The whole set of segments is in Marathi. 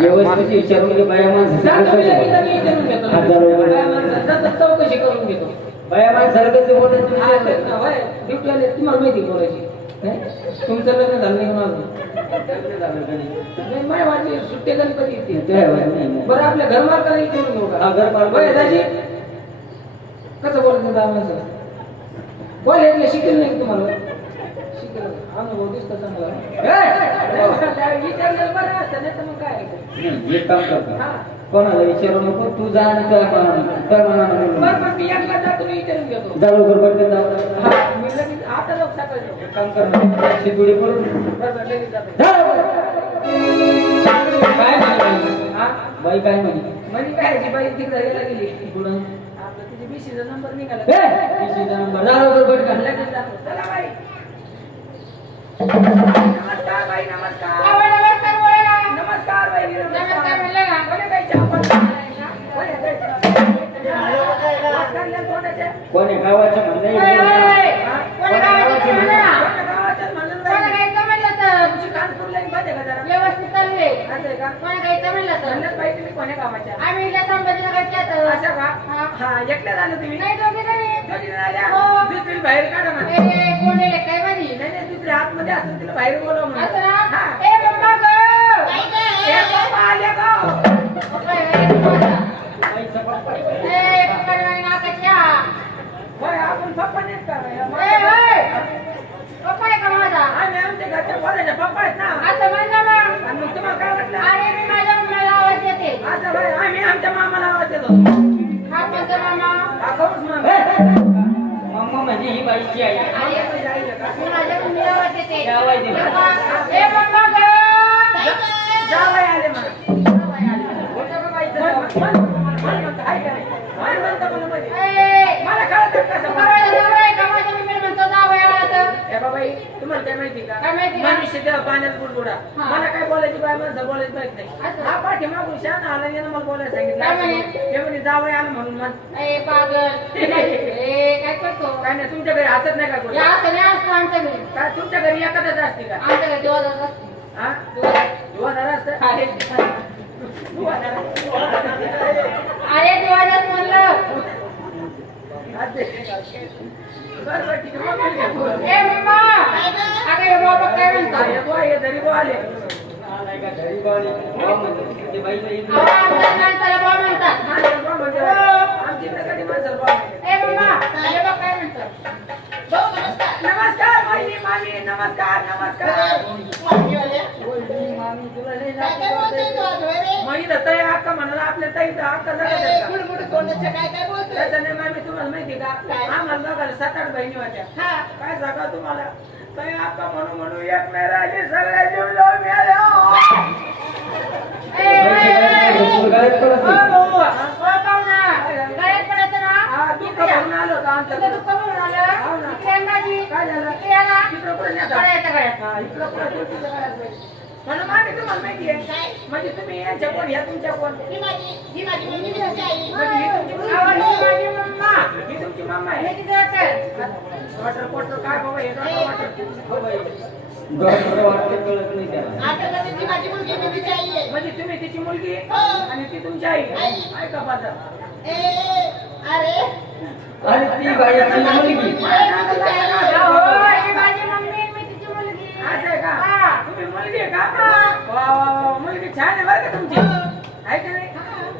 व्यवस्थित विचारून घे बाया माणसाला चौकशी करून घेतो. बाया माणसाला कसं बोलायचं ड्युटीवाले तुम्हाला माहिती बोलायची. तुमचं लग्न झालं नाही माझं माझ्या वाटली सुट्टे गणपती येते. बरं आपल्या घरमालकाला विचारून घेऊ का? घरमालक दाजी कसं बोलायचं बाया माणसाला? बोलायला शिकेल नाही तुम्हाला? शिकेल अनुभव दिसतो चांगला. विचारलेलं बरं असतं नाही तर मग काय एक काम करतो कोणाला विचारू नको तू जा आणि मी एकला जातो मी विचारून घेतो. जाऊ बरोबर मी लगेच आता लोक सकाळी काम करणार शिदुडी करून काय बाई काय म्हणे काय बाई तिकडे गेला गेली पुढं तिची बीसीचा नंबर निघाला. बीसीचा नंबर बरोबर लगेच जातो. चला बाई नमस्कार बाई नमस्कार नमस्कार बाई नमस्कार म्हणलं ना कोणी काही कोणी गावाच्या म्हणलं कानपूरला व्यवस्थित चालू आहे कोणी काही म्हणलं तर बाई तुम्ही कोण्या गावाच्या आम्ही एकट्या झालं तुम्ही नाही दुसरी बाहेर काढा ना काय माझी नाही दुसऱ्या आतमध्ये असेल तिला बाहेर बोलव आपण पप्पा नाहीत का पप्पा आहे का माझा आम्ही आमच्या घरच्या बोलायच्या पप्पा आहेत ना असं म्हणलं मग तुम्हाला काय वाटलं? अरे मी माझ्या मुलाला आवाज देते असं भाई आम्ही आमच्या मामाला आवाज देतो. हा कोणता मामा? मामा म्हणजे ही बाईची आई. माझ्या मुलीला आवाज देते जावाई आले मला कळत तुम्हाला काय माहिती का मनुष्य तेव्हा पाण्यात बुडबुडा मला काय बोलायची बाय माणसं बोलायची माहित नाही. हा पाठी मागून शान आला यानं मला बोलायला सांगितलं हे म्हणे जावं आलं म्हणून काय करतो काय नाही तुमच्या घरी हसत नाही का आमच्या घरी काय तुमच्या घरी एखादच असते का? आमच्या घरी 2000 असते. हा 2000 असतं अरे 2000 म्हणलं बरं ठीक आहे नमस्कार मामी मामी नमस्कार नमस्कार ताई अक्का म्हणाला आपल्या ताई अक्का काय नाही मामी तुम्हाला माहिती का आम्हाला बघायला 7-8 बहिणी होत्या काय सांगा तुम्हाला ताई अक्का म्हणू एक मेराजी सगळ्या जीव लावून मिळाल्या म्हणून मामी तुम्हाला माहिती आहे म्हणजे तुम्ही यांच्या कोण या तुमच्या कोण ही तुमची मम्मा आहे वॉटर पोटर काय बाबा हे म्हणजे तुम्ही तिची मुलगी आणि ती तुमची आई ऐका माझा अरे ती बाईची मुलगी माझी मम्मी मी तिची मुलगी असं आहे का? तुम्ही मुलगी आहे का? वा मुलगी छान आहे बरं का तुमची आहे का नाही?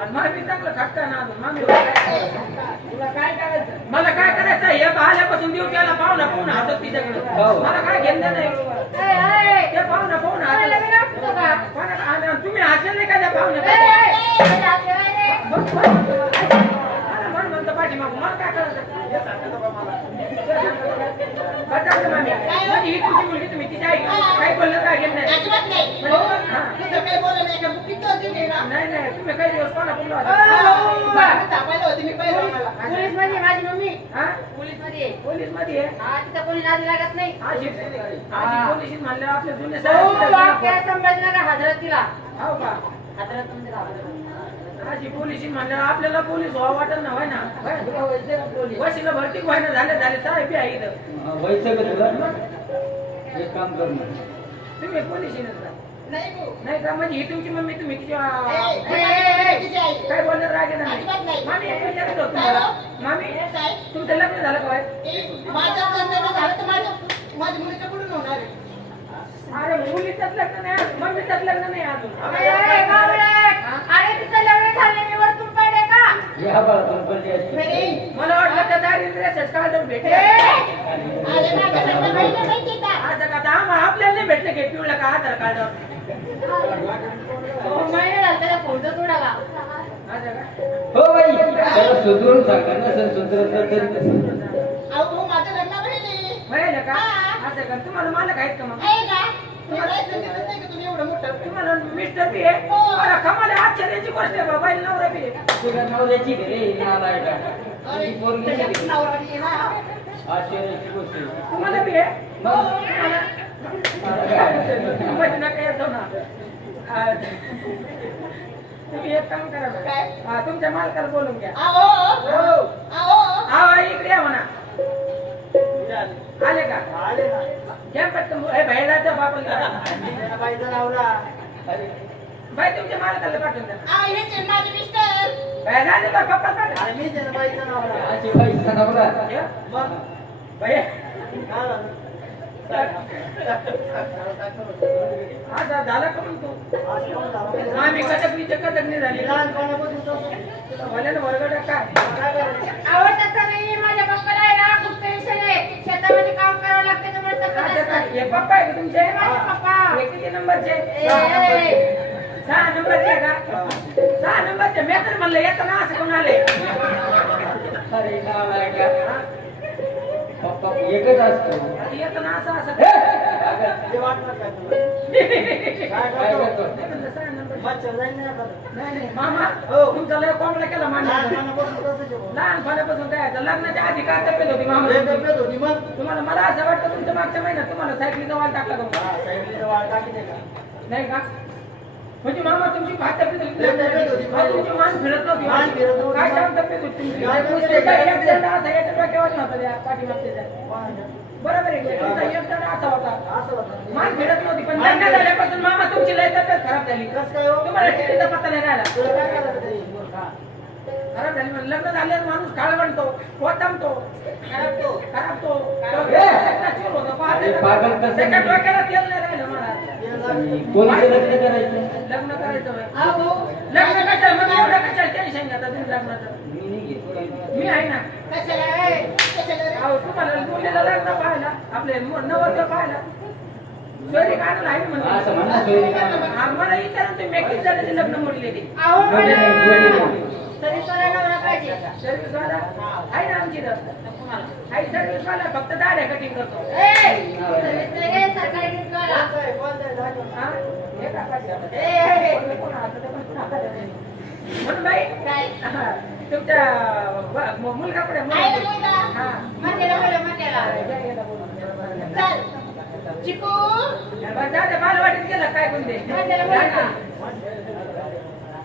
आणि मला मी चांगलं खटका ना मामी तुला काय करायचं मला काय करायचं हे आल्यापासून देऊ त्याला पाहुणा हसत तिच्याकडे मला काय घेणं नाही ते पाहुणा तुम्ही हसले नाही का त्या पाहुण्या म्हणतो पाठी मागून मला काय करायचं ही तुमची मुलगी तुम्ही तिची आई काय बोललं काय घेत नाही नाही तुम्ही काही दिवस कोणा पोलीस मध्ये माझी मम्मी पोलीस मध्ये तिथं कोणी नादी लागत नाही पोलीस म्हणलं आपल्या जुन्या संभाजीनगर हजरतीला हो का हजरत पोलीस म्हणलं आपल्याला पोलीस व्हावं वाटत ना ना वशीला भरती व्हायला झाले साहेब आहे इथं एक काम कर तुम्ही पोलीस नाही का म्हणजे ही तुमची मम्मी तुम्ही काय बोलणार राग येणार नाही मामी एक विचारत होतो मामी तुमचं लग्न झालं काय माझ्या मुलीच्या पुढून होणार अरे मुलीचंच लग्न नाही मम्मीचंच लग्न नाही अजून अरे तिचं लग्न झालं मी वरतून पडले का मला वाटलं त्या दारिद्र्याच काढ भेटे असं का आपल्याला नाही भेटले की पिवळा का आधार कार्ड महिने झालं त्याला फोटो सोडावा हो बाई त्याला सुधरून सांगा नसेल सुधरत तर अहो माझं लग्न व्हायला का असं का तुम्हाला मालक आहेत का मग तुम्ही एवढं मोठं तुम्हाला मिस्टर बी आहे अरे कमाल आहे, आश्चर्याची गोष्ट आहे बाबा नवरा बी आहे तुझ्या नवऱ्याची घरे नालाय का आश्चर्याची गोष्ट आहे. तुम्हाला बी आहे म्हणजे नका येतो ना तुम्ही एक काम करा ना. तुमच्या मालकाला बोलून घ्या इकडे या म्हणा आले का घ्या पटकन बाहेरचा बापाला बाई तुमच्या मालकाला पाठवून द्या माझे मिस्टर बाहेर आले का पप्पा पाठवून अशी बाईचा नवरा बाई आता झाला का म्हणतो आम्ही कटकनीचे कटकणी झाली भले ना वर्गड काय आवडत नाही माझ्या पप्पाला आहे ना खूप टेन्शन आहे शेतामध्ये काम करावं लागतं त्यामुळे तब्येत असते. हे पप्पा आहे का तुमचे माझे पप्पा हे किती नंबरचे 6 नंबरचे का 6 नंबरचे मी तर म्हणलं येताना असं कोण आले अरे नालाय का पप्पा एकच असतो येताना असं असं हे! काय करतो? नाही मामा तुमचा लय कोंबडा केला माणूस लहानपणापासून काय लग्नाच्या आधी काय तब्येत होती मामा तुम्हाला मला असं वाटतं तुमच्या मागच्या महिन्यात तुम्हाला सायकलीचा वाल टाकला का नाही का म्हणजे मामा तुमची भात तब्येत होती तुमची मान फिरत नव्हती काय सांग तब्येत होती तुमची असा याच्या डोक्यावर नव्हता त्या पाठीमागच्या बरोबर आहे तुमचा एक जण असा होता मान फिरत नव्हती पण लग्न झाल्यापासून मामा तुमची लय तब्येत खराब झाली तुम्हाला टीव्हीचा पत्ता नाही राहिला खराब झाली म्हणजे लग्न झाल्यावर माणूस काळ बनतो कोटमतो खराबतो त्याच्या डोक्याला तेल नाही राहिलं मला कोणतं लग्न करायचं लग्न करायचं लग्न कशाला मग एवढं कशाला टेन्शन घेता तुम्ही लग्नाचं मी नाही घेत मी आहे ना अहो तुम्हाला मुलीला लग्न पाहायला आपले नवरदेव पाहायला सोयरी काढायला आहे असं म्हणा सोयरी का मला विचारून तुम्ही मेकअप झाले लग्न मोडले ते अहो सर्विसवाला नवरा पाहिजे सर्विसवाला आहे ना आमची तर आहे सर्विसवाला फक्त दाढ्या कटिंग करतो सर्विस नाही सरकारी ड्युटीवाला म्हणून बाई काय तुमच्या मुलगा पुढे चल चिकू बालवाडीत गेला काय कोणते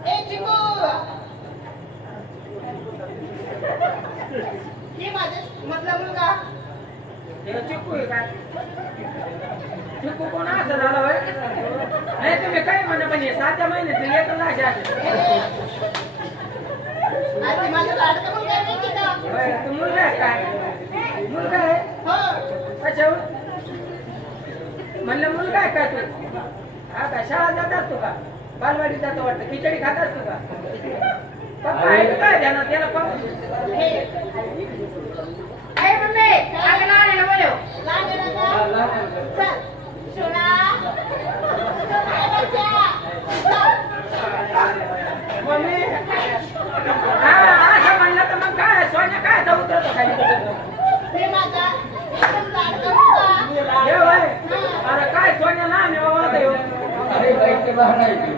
ए चिकू हे माझे मधला मुलगा चिक्कू आहे काय चिक्कू कोण असं झालं होय नाही तुम्ही काय म्हणा पण 7 महिन्यात येतं अशा आणि माझा लाडका मुलगा आहे माहिती का तू मुलगा आहे काय मुलगा आहे हो अच्छा म्हणलं मुलगा आहे का तू हा का शाळा जात असतो का बालवाडीत जातो वाटतं खिचडी खात असतो का पप्पा आहे का काय ध्यानात त्याला पप्पा अरे मम्मी आगे लागायला बोलव चल सोना मम्मी असं म्हणलं तर मग काय सोन्या काय उतरतो खाली हे माझा एकदम लाडका मुलगा हे होय अरे काय सोन्या लहान आहे बाबा आता ह्यो. अरे बाईचे लहान आहे ती.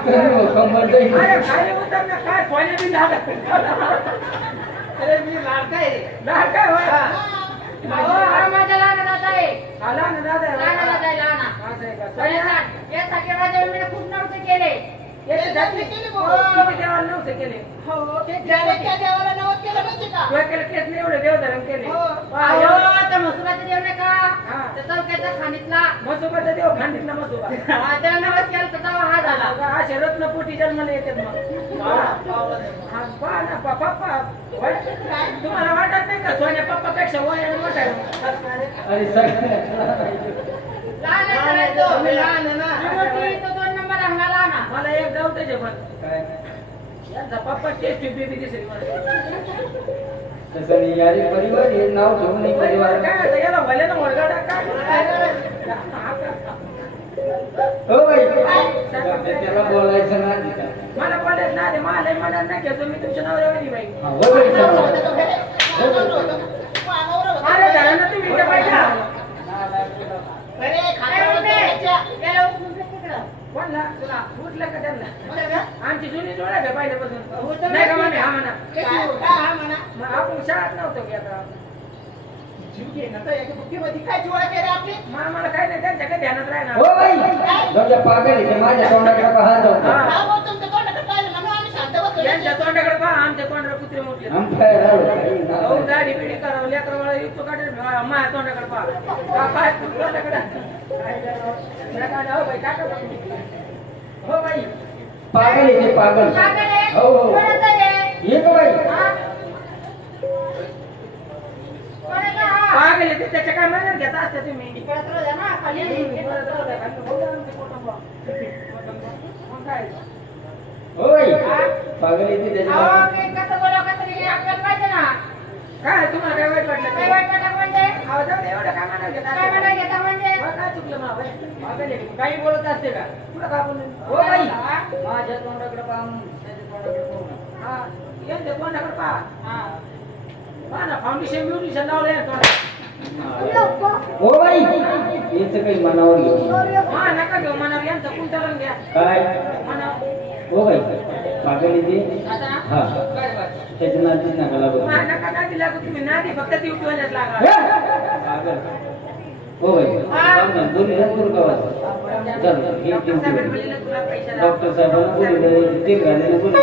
अरे खाली उतरण्या काय सोन्या बी लागत अरे मी लाडका आहे होय हा माझा लहान दादा आहे आला ना दादा लहान दादा आहे लहान असं आहे का? यासाठी माझ्या मम्मीने खूप नव्हते केले याच्यासाठी केले हो, भाऊ. किती देवाला नवसे केले हो ते ज्याने त्या देवाला नवस केलं माहिती का तुला केलं केस नाही एवढे देवधर्म केले हो. वा, अहो, एवढं. त्या मसुबाचा देव नाही हा. का त्या चौक्याचा खाणीतला मसोबाचा देव खांडीतला मसोबा त्याला नवस केला तर तेव्हा हा झाला असे रत्नपोटी जन्माला येतात मग हा, पहा ना पप्पा तुम्हाला वाटत नाही का सोन्या पप्पापेक्षा वयाने मोठा आहे? अरे सगळं लहान आहे सगळ्यात तो. तुम्ही लहान आहे ना. विनोदी तो 2 नंबर अंगा लहान आहे. मला एक डाऊट आहे पण काय यांचा पप्पा टेस्ट बेबी दिसेल मला. तसं नाही यारी परिवार हे नाव घेऊन नाही परिवार काय आता याला भले ना वरगाडा काय हो बाई त्याला बोलायचं ना तिथं. मला बोलत ना रे मला म्हणत नाही घेतो मी तुमच्या नावावर बाई हा, हो बाई नवरा चला. होता तो घरी. नवरा होता. नवरा होता. अरे झालं ना तुम्ही इथे पाहिजे बरे अरे खात्यावर उठे. जायच्या. याला उचलून फेक तिकडं. कोणला तुला उठलं का त्यांना उठलं का? आमची जुनी जोड आहे पहिल्यापासून उठलं नाही का का? मामी हा म्हणा काय हा म्हणा मग आपण शाळेत नव्हतो की आता जीव घे ना तर एका बुक्कीमध्ये काय जोडा केले आपली मला काय नाही त्यांच्या काही ध्यानात हो राहणार बाई जाऊ द्या, पागल आहे ते. माझ्या तोंडाकडे पहा जाऊ द्या. हा. हा भाऊ तुमच्या तोंडाकडे पाहिलं म्हणून आम्ही शांत बसलो. यांच्या तोंडाकडे पहा आमच्या तोंडाकडे कुत्रे मोठले आम काय झालं काही अहो नाही. दाढी बिडी करावं लेकर वळ इतकं काढेल माझ्या तोंडाकडे पहा काय तोंडाकडे हो बाई काय करता तुम्ही? हो बाई पागल आहे ते पागल. पागल आहे? हो हो कोणाचं आहे? ये का बाई हा? कोणाचं हा? पागल आहे ते त्याच्या काय मनात घेता असता तुम्ही इकडं तर जा ना, खाली. मग काय हो बाई पागल आहे ते अहो, त्याच्या मी कसं बोलावं, कसं नाही, आपल्याला पाहिजे ना. काय तुम्हाला काय वाईट वाटलं काय वाईट वाटलं म्हणजे? अहो, जाऊ दे, एवढं काय मनात घेता काय म्हणाय घेता म्हणजे? बरं, काय चुकलं मला पागल आहे काही बोलत असते का तुला का बोलून हो बाई माझ्या तोंडाकडे पाहून त्याच्या तोंडाकडे पाहून हा यांच्या तोंडाकडे पहा हा. पहा ना फाउंडेशन ब्युटिशन लावलं या तोंडात हो बाई याचं काही मनावर घेऊ हा नका घेऊ मनावर यांचं कुंटाळून घ्या काय मनावर हो बाई पागल आहे ते आता हा काय बात त्याच्या नादीच नका लागू. हा, नका नादी लागू तुम्ही नादी फक्त ड्युटीवाल्याच लागा पागल हो बाई जाऊ ना, दोन्ही जण करू का वाजता? चल, हे डॉक्टर ड्युटी साहेबांनी वर. बोलले तुला पैसे डॉक्टर साहेबांना बोलू ते घालायला बोलू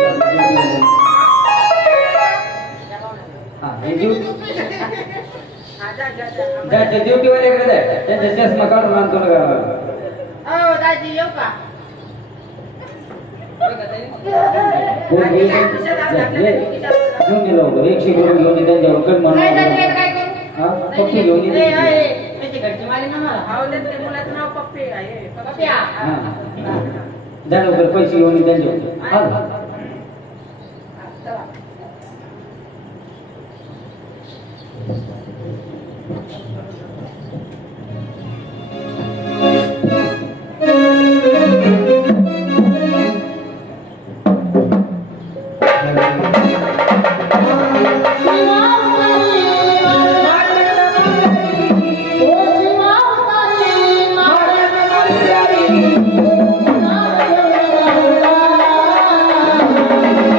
हा हे ड्युटी ज्याच्या ड्युटीवर इकडे जाय त्यांच्या चष्मा काढून आणतो ना गावाला. अहो, दाजी येऊ का? घेऊन ये लवकर 100 करून घेऊन ये त्यांच्यावर कट काय दाजी, म्हणून याला काय करू? हा पप्पी घेऊन ए, ये ए, त्याची घरची माली ना मला. मुलाचं नाव पप्पे आहे पप्प्या. हा जा लवकर पैसे घेऊन ये त्यांच्यावर हा ओ शिवा